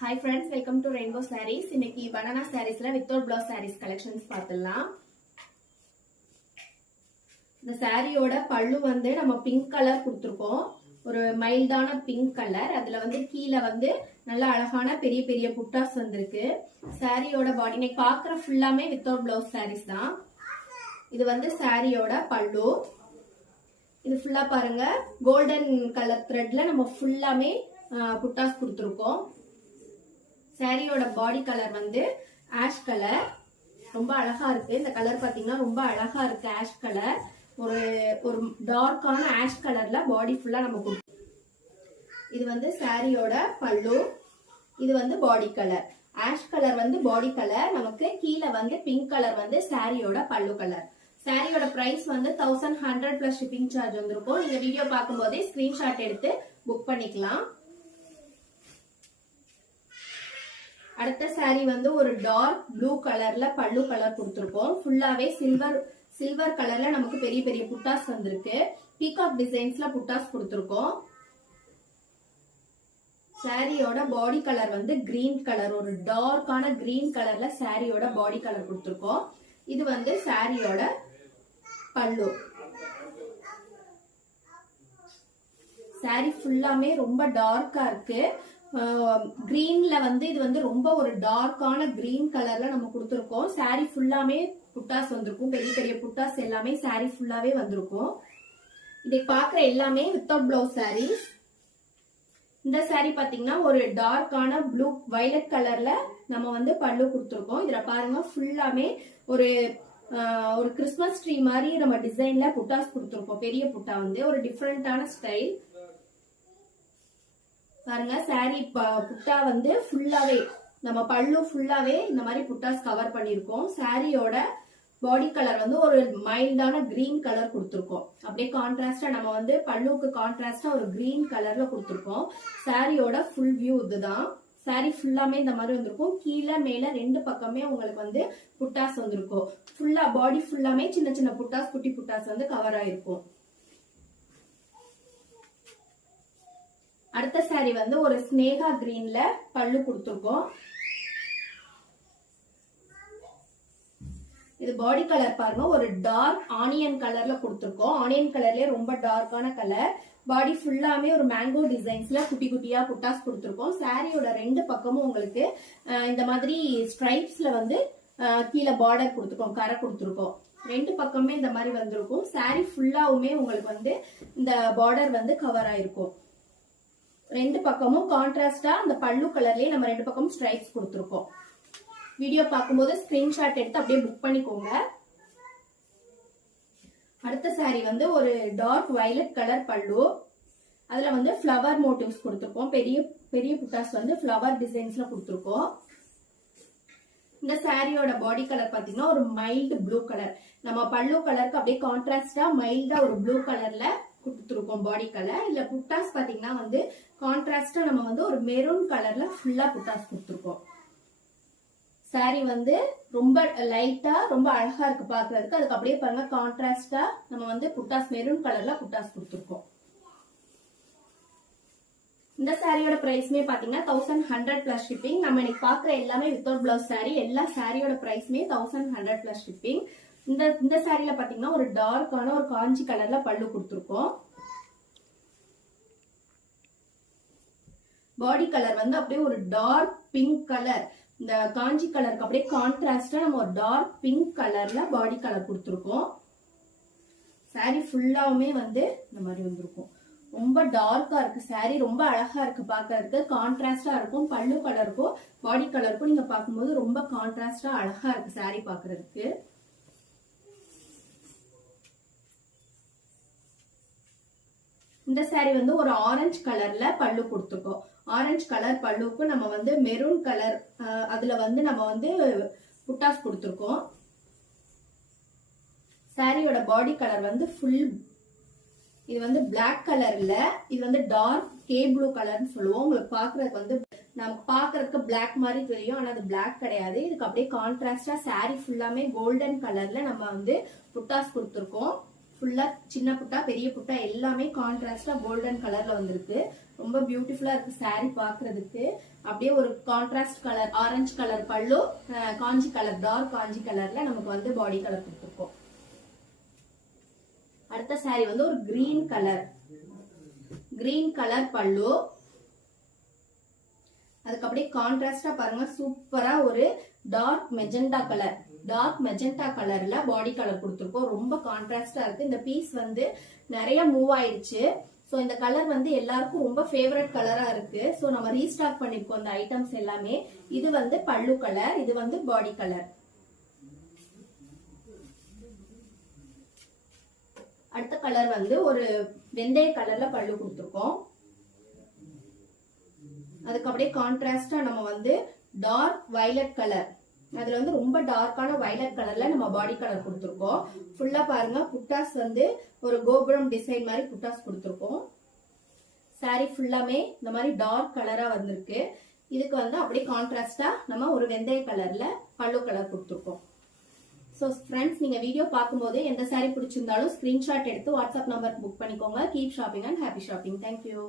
Hi friends, welcome to Rainbow Sarees. இன்னைக்கு banana sareesல without blouse sarees collections பார்த்துடலாம். இந்த சாரியோட பல்லு வந்து நம்ம பிங்க் கலர் கொடுத்துருக்கோம். ஒரு மைல்டான பிங்க் கலர். அதுல வந்து கீழே வந்து நல்ல அழகான பெரிய பெரிய புட்டாஸ் வந்திருக்கு. சாரியோட பாடி நெக் பார்க்குற ஃபுல்லாமே without blouse sarees தான். இது வந்து சாரியோட பல்லு. இது ஃபுல்லா பாருங்க கோல்டன் கலர் த்ரெட்ல நம்ம ஃபுல்லாமே புட்டாஸ் கொடுத்துருக்கோம். சாரியோட பாடி கலர் வந்து ஆஷ் கலர். ரொம்ப அழகா இருக்கு. இந்த கலர் பாத்தீங்கன்னா ரொம்ப அழகா இருக்கு. ஆஷ் கலர் ஒரு ஒரு டார்க்கான ஆஷ் கலர்ல பாடி ஃபுல்லா நம்ம கொடுத்தோம். இது வந்து சாரியோட பல்லு. இது வந்து பாடி கலர். ஆஷ் கலர் வந்து பாடி கலர். நமக்கு கீழே வந்து பிங்க் கலர் வந்து சாரியோட பல்லு கலர். சாரியோட பிரைஸ் வந்து 1100 பிளஸ் ஷிப்பிங் சார்ஜ் வந்திருக்கும். நீங்க வீடியோ பார்க்கும் போதே ஸ்கிரீன்ஷாட் எடுத்து புக் பண்ணிக்கலாம். அடுத்த சாரி வந்து ஒரு டார்க் ப்ளூ கலர்ல பல்லு கலர் கொடுத்துருக்கோம். ஃபுல்லாவே சில்வர் கலர்ல நமக்கு பெரிய பெரிய புட்டாஸ் வந்திருக்கு. பீகாக் டிசைன்ஸ்ல புட்டாஸ் கொடுத்துருக்கோம். சாரியோட பாடி கலர் வந்து கிரீன் கலர். ஒரு டார்க்கான கிரீன் கலர்ல சாரியோட பாடி கலர் கொடுத்துருக்கோம். இது வந்து சாரியோட பல்லு. சாரி ஃபுல்லாமே ரொம்ப டார்க்கா இருக்கு. கிரீன்ல வந்து இது வந்து ரொம்ப ஒரு டார்க்கான கிரீன் கலர்ல நம்ம கொடுத்துருக்கோம். சாரி ஃபுல்லாமே புட்டாஸ் வந்திருக்கும். பெரிய பெரிய புட்டாஸ் எல்லாமே சாரி ஃபுல்லாவே வந்திருக்கும். இதை பாக்குற எல்லாமே வித்தவுட் பிளவுஸ் சாரீஸ். இந்த சாரி பாத்தீங்கன்னா ஒரு டார்க்கான ப்ளூ வயலட் கலர்ல நம்ம வந்து பல்லு கொடுத்துருக்கோம். இதுல பாருங்க ஃபுல்லாமே ஒரு கிறிஸ்மஸ் ட்ரீ மாதிரி நம்ம டிசைன்ல புட்டாஸ் கொடுத்துருக்கோம். பெரிய புட்டா வந்து ஒரு டிஃப்ரெண்டான ஸ்டைல் பாருங்க. சாரி புட்டா வந்து ஃபுல்லாவே நம்ம பல்லு ஃபுல்லாவே இந்த மாதிரி புட்டாஸ் கவர் பண்ணிருக்கோம். சாரியோட பாடி கலர் வந்து ஒரு மைல்டான கிரீன் கலர் கொடுத்துருக்கோம். அப்படியே கான்ட்ராஸ்டா நம்ம வந்து பல்லுக்கு கான்ட்ராஸ்டா ஒரு கிரீன் கலர்ல கொடுத்துருக்கோம். சாரியோட ஃபுல் வியூ இதுதான். சாரி ஃபுல்லாமே இந்த மாதிரி வந்திருக்கும். கீழே மேல ரெண்டு பக்கமே உங்களுக்கு வந்து புட்டாஸ் வந்திருக்கும். ஃபுல்லா பாடி ஃபுல்லாமே சின்ன சின்ன புட்டாஸ் குட்டி புட்டாஸ் வந்து கவர் ஆயிருக்கும். அடுத்த சாரி வந்து ஒரு ஸ்னேகா கிரீன்ல பல்லு கொடுத்துருக்கோம். இது பாடி கலர் பாருங்க ஒரு டார்க் ஆனியன் கலர்ல கொடுத்துருக்கோம். ஆனியன் கலர்லயே ரொம்ப டார்க்கான கலர். பாடி ஃபுல்லாமே ஒரு மேங்கோ டிசைன்ஸ்ல குட்டி குட்டியா புட்டாஸ் கொடுத்துருக்கோம். சாரியோட ரெண்டு பக்கமும் உங்களுக்கு இந்த மாதிரி ஸ்ட்ரைப்ஸ்ல வந்து கீழே பார்டர் கொடுத்துருக்கோம். கரை கொடுத்துருக்கோம். ரெண்டு பக்கமே இந்த மாதிரி வந்திருக்கும். சாரி ஃபுல்லாவுமே உங்களுக்கு வந்து இந்த பார்டர் வந்து கவர் ஆயிருக்கும். ரெண்டு பக்கமும் கான்ட்ராஸ்டா அந்த பல்லு கலர்லயே நம்ம ரெண்டு பக்கமும் ஸ்ட்ரைப்ஸ் கொடுத்துருக்கோம். வீடியோ பார்க்கும்போது ஸ்கிரீன்ஷாட் எடுத்து அப்படியே புக் பண்ணிக்கோங்க. அடுத்த சாரி வந்து ஒரு டார்க் வயலட் கலர் பல்லு. அதுல வந்து ஃபிளவர் மோட்டிவ்ஸ் கொடுத்துருக்கோம். பெரிய பெரிய புட்டாஸ் வந்து ஃபிளவர் டிசைன்ஸ்ல கொடுத்துருக்கோம். இந்த சாரியோட பாடி கலர் பாத்தீங்கன்னா ஒரு மைல்டு ப்ளூ கலர். நம்ம பல்லு கலருக்கு அப்படியே கான்ட்ராஸ்டா மைல்டா ஒரு ப்ளூ கலர்ல கொடுத்துருக்கோம் பாடி கலர். இல்ல புட்டாஸ் பாத்தீங்கன்னா வந்து கான்ட்ராஸ்டா நம்ம வந்து ஒரு மெரூன் கலர்ல ஃபுல்லா புட்டாஸ் கொடுத்துருக்கோம். சாரி வந்து ரொம்ப லைட்டா ரொம்ப அழகா இருக்கு பாக்குறதுக்கு. அதுக்கு அப்படியே பாருங்க கான்ட்ராஸ்டா நம்ம வந்து புட்டாஸ் மெரூன் கலர்ல புட்டாஸ் கொடுத்துருக்கோம். இந்த சாரியோட பிரைஸ்மே பாத்தீங்கன்னா 1100 பிளஸ் ஷிப்பிங். நம்ம இன்னைக்கு பாக்குற எல்லாமே வித்தவுட் பிளவுஸ் சாரி. எல்லா சாரியோட பிரைஸ்மே 1100 பிளஸ் ஷிப்பிங். இந்த சாரியில பாத்தீங்கன்னா ஒரு டார்க்கான ஒரு காஞ்சி கலர்ல பல்லு கொடுத்துருக்கோம். பாடி கலர் வந்து அப்படியே ஒரு டார்க் பிங்க் கலர். இந்த காஞ்சி கலருக்கு அப்படியே கான்ட்ராஸ்டா நம்ம ஒரு டார்க் பிங்க் கலர்ல பாடி கலர் கொடுத்துருக்கோம். சாரி ஃபுல்லாவுமே வந்து இந்த மாதிரி வந்திருக்கும். ரொம்ப டார்க்கா இருக்கு சாரி. ரொம்ப அழகா இருக்கு பாக்குறதுக்கு. கான்ட்ராஸ்டா இருக்கும். பல்லு கலருக்கும் பாடி கலருக்கும் நீங்க பார்க்கும்போது ரொம்ப கான்ட்ராஸ்டா அழகா இருக்கு சாரி பாக்குறதுக்கு. இந்த சாரி வந்து ஒரு ஆரஞ்சு கலர்ல பல்லு கொடுத்துருக்கோம். ஆரஞ்சு கலர் பல்லுக்கு நம்ம வந்து மெரூன் கலர் அதுல வந்து நம்ம வந்து புட்டாஸ் கொடுத்துருக்கோம். சாரியோட பாடி கலர் வந்து ஃபுல் இது வந்து பிளாக் கலர் இல்ல, இது வந்து டார்க் கே ப்ளூ கலர்னு சொல்லுவோம். உங்களுக்கு பாக்குறதுக்கு வந்து நமக்கு பாக்குறதுக்கு பிளாக் மாதிரி தெரியும். ஆனா அது பிளாக் கிடையாது. இதுக்கு அப்படியே கான்ட்ராஸ்டா சாரி ஃபுல்லாமே கோல்டன் கலர்ல நம்ம வந்து புட்டாஸ் கொடுத்துருக்கோம். ஃபுல்லா சின்ன புட்டா பெரிய புட்டா எல்லாமே கான்ட்ராஸ்டா கோல்டன் கலர்ல வந்திருக்கு. ரொம்ப பியூட்டிஃபுல்லா இருக்கு saree பாக்குறதுக்கு. அப்படியே ஒரு கான்ட்ராஸ்ட் கலர் ஆரஞ்சு கலர் பல்லு, காஞ்சி கலர் டார்க் காஞ்சி கலர்ல நமக்கு வந்து பாடி கலர் கொடுத்துருக்கோம். அடுத்த saree வந்து ஒரு கிரீன் கலர் பல்லு, அதுக்கு அப்படியே கான்ட்ராஸ்டா பாருங்க சூப்பரா ஒரு டார்க் மெஜெண்டா கலர்ல பாடி கலர் கொடுத்துருக்கோம். ரொம்ப கான்ட்ராஸ்டா இருக்கு. இந்த பீஸ் வந்து நிறைய மூவ் ஆயிடுச்சு. சோ இந்த கலர் வந்து எல்லாருக்கும் ரொம்ப ஃபேவரட் கலரா இருக்கு. சோ நம்ம ரீஸ்டாக் பண்ணிருக்கோம் இந்த ஐட்டம்ஸ் எல்லாமே. இது வந்து பல்லு கலர், இது வந்து பாடி கலர். அடுத்த கலர் வந்து ஒரு வெந்தய கலர்ல பல்லு கொடுத்துருக்கோம். அதுக்கு அப்படியே கான்ட்ராஸ்டா நம்ம வந்து டார்க் வயலட் கலர், அதுல வந்து ரொம்ப டார்க்கான வயலட் கலர்ல நம்ம பாடி கலர் கொடுத்துருக்கோம். ஃபுல்லா பாருங்க புட்டாஸ் வந்து ஒரு கோபுரம் டிசைன் மாதிரி புட்டாஸ் கொடுத்துருக்கோம். saree ஃபுல்லாமே இந்த மாதிரி டார்க் கலரா வந்திருக்கு. இதுக்கு வந்து அப்படியே கான்ட்ராஸ்டா நம்ம ஒரு வெந்தய கலர்ல பல்லு கலர் கொடுத்துருக்கோம். ஸோ ஃப்ரெண்ட்ஸ், நீங்க வீடியோ பார்க்கும்போது எந்த saree பிடிச்சிருந்தாலும் ஸ்கிரீன்ஷாட் எடுத்து வாட்ஸ்அப் நம்பர் புக் பண்ணிக்கோங்க. Keep shopping and happy shopping. Thank you.